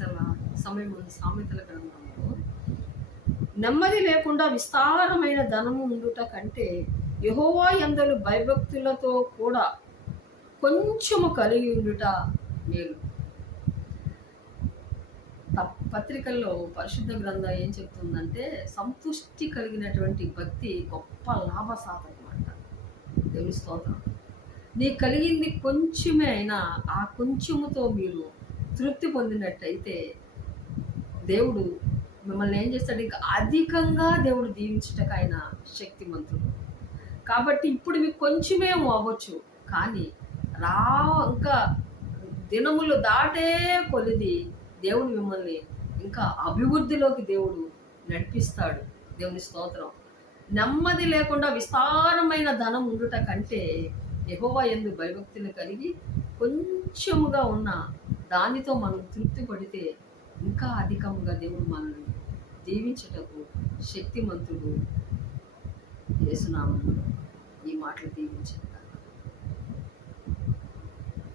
సమయం ఉంది సామెతల గ్రంథంలో. నెమ్మది లేకుండా విస్తారమైన ధనము ఉండుట కంటే యెహోవా యందలి భయభక్తులతో కూడా కొంచెము కలిగి ఉండుట మేలు. పత్రికల్లో పరిశుద్ధ గ్రంథం ఏం చెప్తుందంటే, సంతుష్టి కలిగినటువంటి భక్తి గొప్ప లాభసాధకం అంట. దేవుని స్తోత్రం. నీకు కలిగింది కొంచెమే అయినా ఆ కొంచెముతో మీరు తృప్తి పొందినట్టయితే దేవుడు మిమ్మల్ని ఏం చేస్తాడు, ఇంకా అధికంగా దేవుడు దీవించుటకు ఆయన శక్తిమంతుడు. కాబట్టి ఇప్పుడు మీకు కొంచెమేమో అవ్వచ్చు, కానీ ఇంకా దినములు దాటే కొలిది దేవుడు మిమ్మల్ని ఇంకా అభివృద్ధిలోకి దేవుడు నడిపిస్తాడు. దేవుని స్తోత్రం. నెమ్మది లేకుండా విస్తారమైన ధనం ఉండుట కంటే యెహోవా యందు భయభక్తులు కలిగి కొంచెముగా ఉన్న దానితో మనం తృప్తి పడితే ఇంకా అధికంగా దేవుడు మనల్ని దీవించుటకు శక్తిమంతుడు. యేసునామములో ఈ మాటలు దీవించాడు.